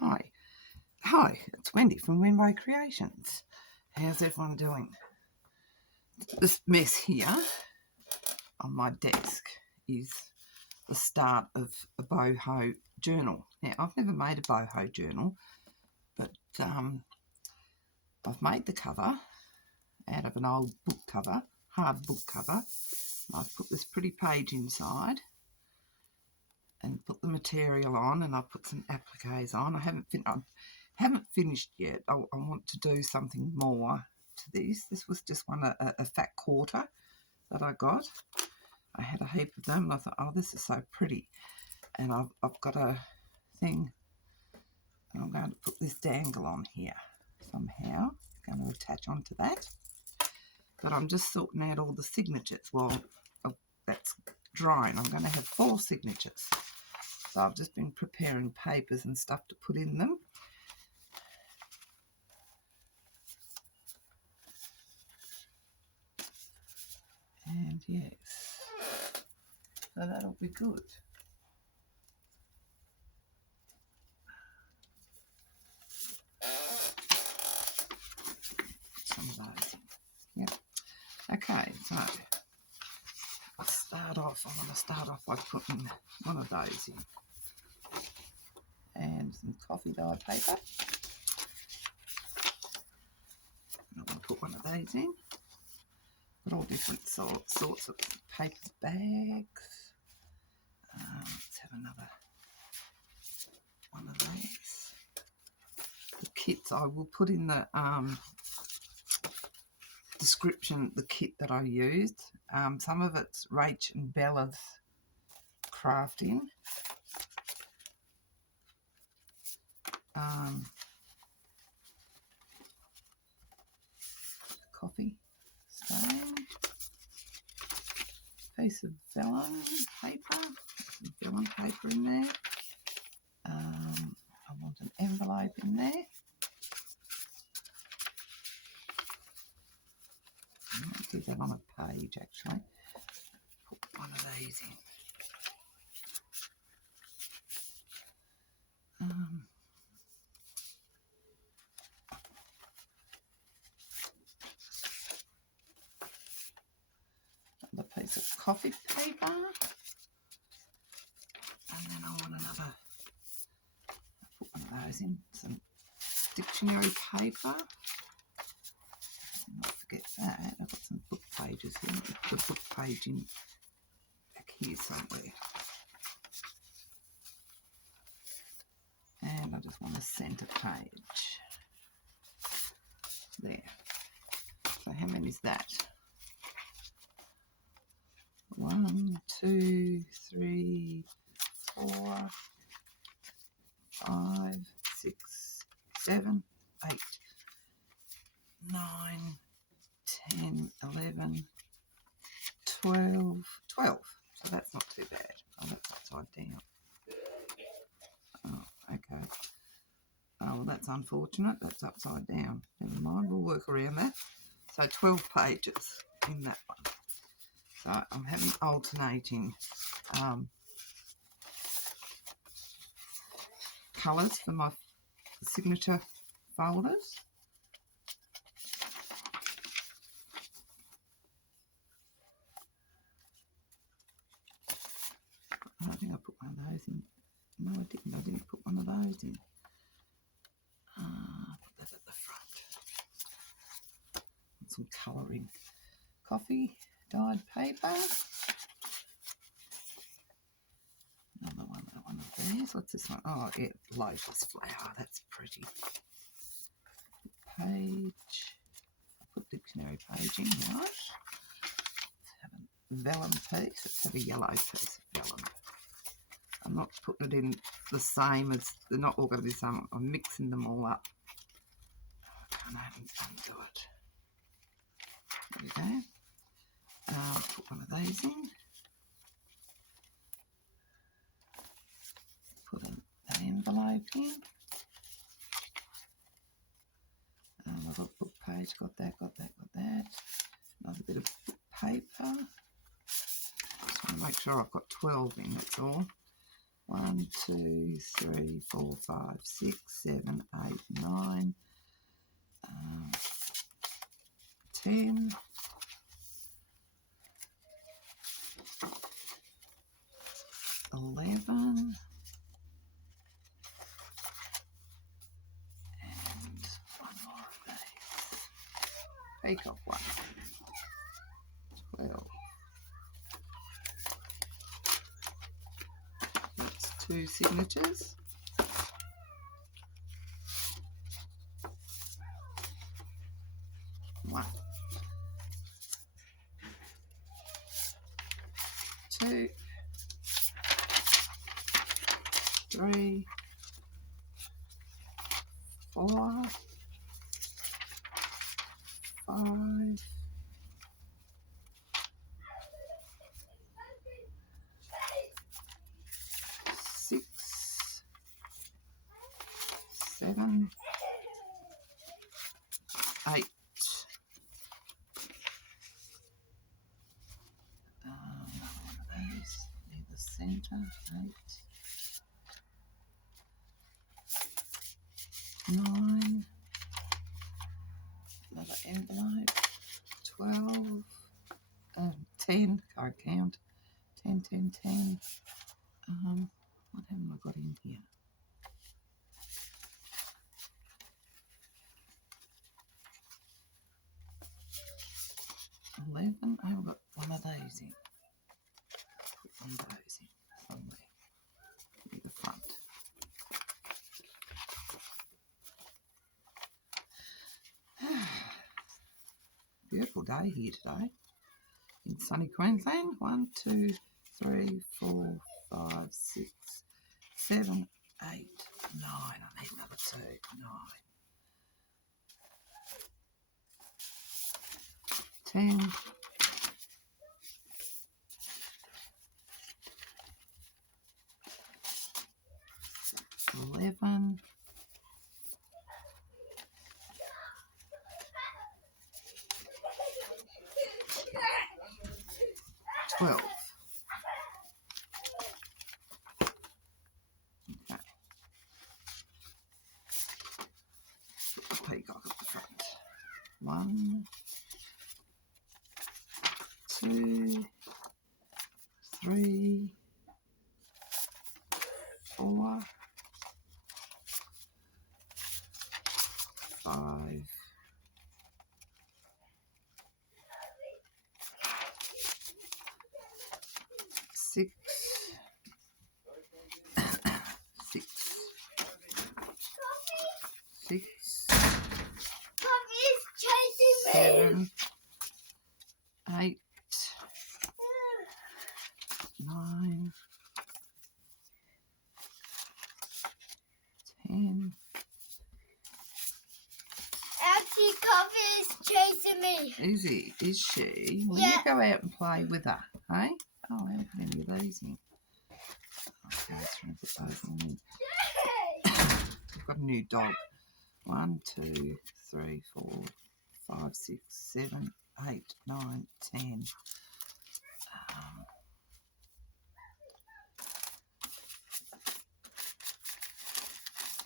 Hi, it's Wendy from Winway Creations. How's everyone doing? This mess here on my desk is the start of a boho journal. Now, I've never made a boho journal, but I've made the cover out of an old book cover, hard book cover. I've put this pretty page inside and put the material on, and I've put some appliques on. I haven't finished yet. I want to do something more to this. This was just a fat quarter that I got. I had a heap of them, and I thought, oh, this is so pretty. And I've got a thing, and I'm going to put this dangle on here somehow. I'm going to attach onto that. But I'm just sorting out all the signatures while that's drying. I'm going to have 4 signatures. So I've just been preparing papers and stuff to put in them. And yes, so that'll be good. Some of those. Yep. Okay, so I want to start off by putting one of those in. And some coffee dye paper. I'm going to put one of those in. Got all different sorts of paper bags. Let's have another one of these. The kits I will put in the description, the kit that I used. Some of it's Rach and Bella's crafting. Coffee stain, piece of vellum paper, some vellum paper in there. I want an envelope in there. I might do that on a page actually. Put one of these in. Another piece of coffee paper. And then I want another, put one of those in, some dictionary paper. Not forget that. I've got some book pages here. Let me put a book page in back here somewhere. And I just want a centre page. There. So how many is that? 1, 2, 3, 4, 5, 6, 7, 8, 9, 10, 11, 12. So that's not too bad. Oh, that's upside down. Oh, okay. Oh, well, that's unfortunate. That's upside down. Never mind, we'll work around that. So 12 pages in that one. So I'm having alternating colours for my signature folders. I think I put one of those in. No, I didn't. I didn't put one of those in. Put that at the front. And some colouring. Coffee dyed paper. Another one of these. What's this one? Oh, yeah, lotus flower. That's pretty. Page. I put dictionary page in, right? Let's have a vellum piece. Let's have a yellow piece of vellum. I'm not putting it in the same as, they're not all going to be the same. I'm mixing them all up. I can't undo it. There we go. I'll put one of these in. Put an envelope in. I've got book page, got that. Another bit of book paper. Just want to make sure I've got 12 in, that's all. 1, 2, 3, 4, 5, 6, 7, 8, 9, 10, 11, and one more of these. Peacock one. 12. That's 2 signatures. 1, 2, 3, 4, 5, 6, 7, 8. One of those near the centre. 8, 9. Another envelope. 12. 10. I count. 10, 10, 10. What haven't I got in here? 11. I haven't got one of those in. Put one of those in somewhere near the front. Beautiful day here today in sunny Queensland. 1, 2, 3, 4, 5, 6, 7, 8, 9. I need another 2. 9. 10. 11. 12. Okay. Put the peacock at the front. 1, 2, 3, 4, 5, 6, 7, 8, 9, 10. Actually, Coffee is chasing me. Is she? Will Yeah. you go out and play with her, hey? Oh, I haven't put any of these in. Okay, let's try and put those in. We've got a new dog. 1, 2, 3, 4, 5, 6, 7, 8, 9, 10.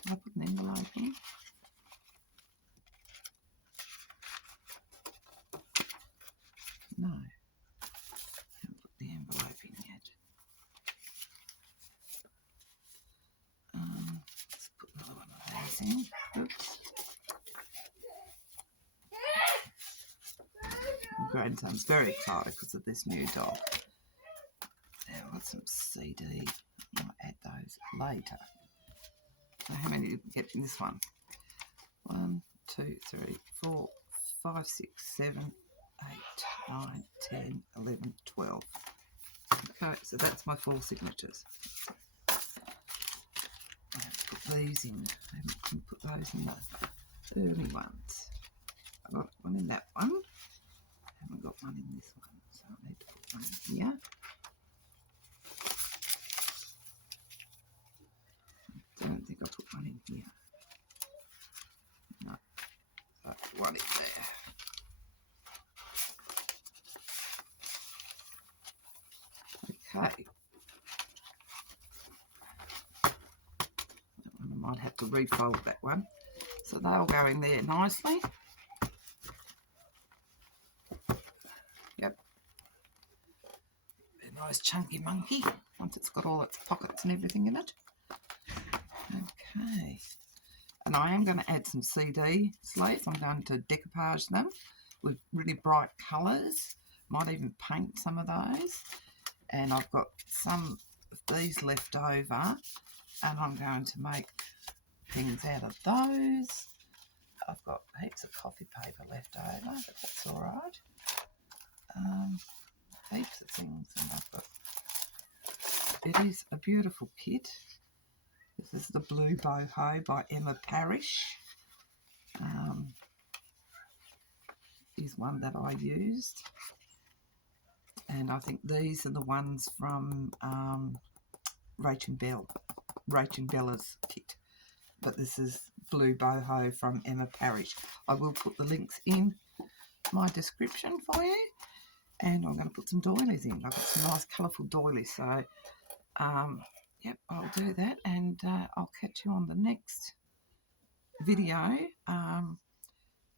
Did I put an envelope in? No. I haven't put the envelope in yet. Let's put another one of those in. Oops. My grandson's very excited because of this new dog. Now I've got some CD. I might add those later. So how many did we get in this one? 1, 2, 3, 4, 5, 6, 7, 8, 9, 10, 11, 12. Okay, so that's my 4 signatures. I have to put these in. I haven't put those in the early ones. I've got one in that one. I haven't got one in this one, so I need to put one in here. I don't think I put one in here. No, so I put one in there. Okay. might have to refold that one. So they'll go in there nicely. Yep. A nice chunky monkey once it's got all its pockets and everything in it. Okay. And I am going to add some CD slates. I'm going to decoupage them with really bright colours. Might even paint some of those. And I've got some of these left over, and I'm going to make things out of those. I've got heaps of coffee paper left over, but that's all right. Heaps of things, and I've got. It is a beautiful kit. This is the Blue Boho by Emma Parrish. Is one that I used. And I think these are the ones from Rach and Bella's kit. But this is Blue Boho from Emma Parrish. I will put the links in my description for you. And I'm going to put some doilies in. I've got some nice colourful doilies. So, yep, I'll do that. And I'll catch you on the next video.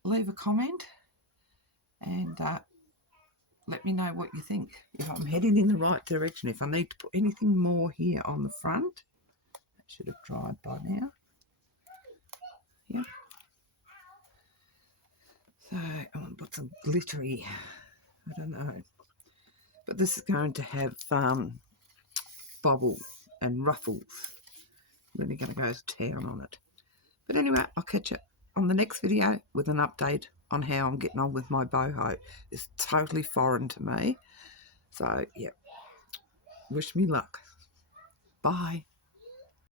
Leave a comment and let me know what you think. If I'm heading in the right direction. If I need to put anything more here on the front. That should have dried by now. Yep. So I want to put some glittery, I don't know. But this is going to have bobble and ruffles. Really going to go to town on it. But anyway, I'll catch you on the next video with an update on how I'm getting on with my boho. It's totally foreign to me. So, yeah. Wish me luck. Bye.